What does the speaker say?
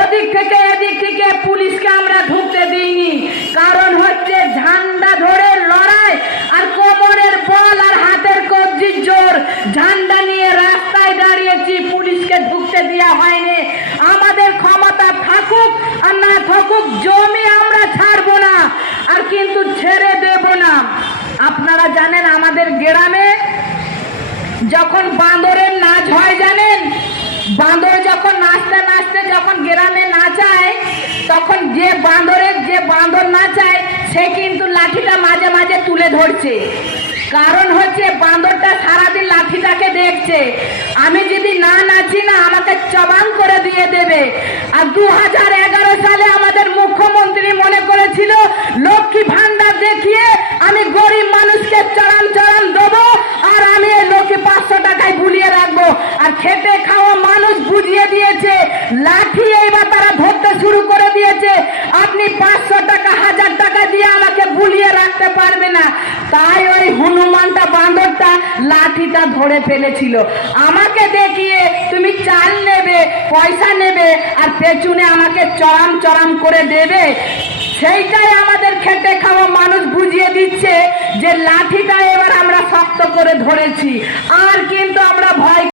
ওদিক থেকে এদিক থেকে পুলিশকে আমরা ঢুকতে দিইনি, কারণ হচ্ছে ঝান্ডা ধরে লড়াই আর কোমরের বল আর হাতের কবজির জোর। ঝান্ডা নিয়ে রাস্তায় দাঁড়িয়েছি, পুলিশকে ঢুকতে দেওয়া হয়নি। আমাদের ক্ষমতা থাকুক আর না থাকুক, জমি আমরা ছাড়বো না, আর কিন্তু ছেড়ে দেব না। আপনারা জানেন আমাদের গ্রামে যখন বাঁদরের নাচ হয়, জানেন বাঁদর যখন নাচতে নাচতে যখন গ্রামে নাচায়, তখন যে বাঁদর নাচায় সে কিন্তু লাঠিটা মাঝে মাঝে তুলে ধরছে। কারণ হচ্ছে বাঁদরটা সারাদিন লাঠিটাকে দেখছে, আমি যদি না নাচি না আমাকে চবান করে দিয়ে দেবে। আর 2011 সালে আমাদের মুখ্যমন্ত্রী মনে করেছিল লক্ষ্মী ভান্ডার দেখিয়ে আমি গরিব মানুষকে চড়ান চড়ান দেবো, আর আমি এই লক্ষ্মী 500 টাকায় ভুলিয়ে রাখবো। আর খেটে খাওয়া মানুষ বুঝিয়ে দিয়েছে, লাঠি এইবার তারা ধরতে শুরু করে দিয়েছে। আপনি 500 টাকা 1000 টাকা দিয়ে আমাকে ভুলিয়ে রাখতে পারবে না। তাই ওই হনুমানটা বাঁদরটা লাঠিটা ধরে ফেলেছিল। আমাকে দেখিয়ে তুমি চাল নেবে, পয়সা নেবে, আর পেছনে আমাকে চড়াম চড়াম করে দেবে। সেইটাই আমাদের খেটে খাওয়া মানুষ বুঝিয়ে দিচ্ছে যে লাঠিটা এবার আমরা শক্ত করে ধরেছি, আর কিন্তু আমরা ভয়